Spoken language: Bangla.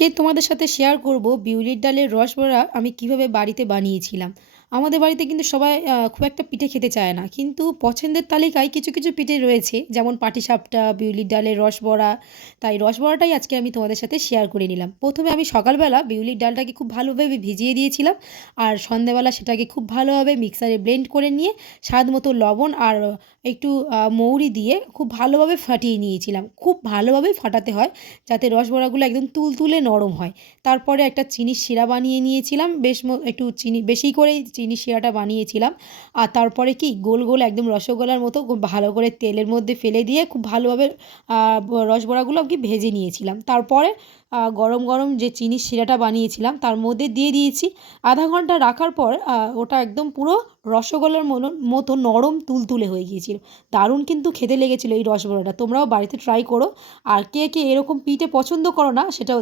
আজকে তোমাদের সাথে শেয়ার করব বিউলির ডালের রসবড়া আমি কিভাবে বাড়িতে বানিয়েছিলাম। আমাদের বাড়িতে কিন্তু সবাই খুব একটা পিঠে খেতে চায় না, কিন্তু পছন্দের তালিকায় কিছু কিছু পিঠে রয়েছে, যেমন পাটিসাপটা, বিউলির ডালের রসবড়া। তাই রসবড়াটাই আজকে আমি তোমাদের সাথে শেয়ার করে নিলাম। প্রথমে আমি সকালবেলা বিউলির ডালটাকে খুব ভালোভাবে ভিজিয়ে দিয়েছিলাম, আর সন্ধেবেলা সেটাকে খুব ভালোভাবে মিক্সারে ব্লেন্ড করে নিয়ে স্বাদ মতো লবণ আর একটু মৌরি দিয়ে খুব ভালোভাবে ফাটিয়ে নিয়েছিলাম। খুব ভালোভাবে ফাটাতে হয় যাতে রসবড়াগুলো একদম তুলতুলে নরম হয়। তারপরে একটা চিনির শিরা বানিয়ে নিয়েছিলাম, একটু চিনি বেশি করেই চিনির শিরাটা বানিয়েছিলাম। আর তারপরে কি গোল গোল একদম রসগোল্লার মতো খুব ভালো করে তেলের মধ্যে ফেলে দিয়ে খুব ভালোভাবে রসবড়াগুলো কি ভেজে নিয়েছিলাম। তারপরে গরম গরম যে চিনির শিরাটা বানিয়েছিলাম তার মধ্যে দিয়ে দিয়েছি। আধা ঘন্টা রাখার পর ওটা একদম পুরো রসগোল্লার মতো নরম তুলতুলে হয়ে গিয়েছিল। দারুণ কিন্তু খেতে লেগেছিলো এই রসবড়াটা। তোমরাও বাড়িতে ট্রাই করো। আর কে কে এরকম পিঠে পছন্দ করো না সেটাও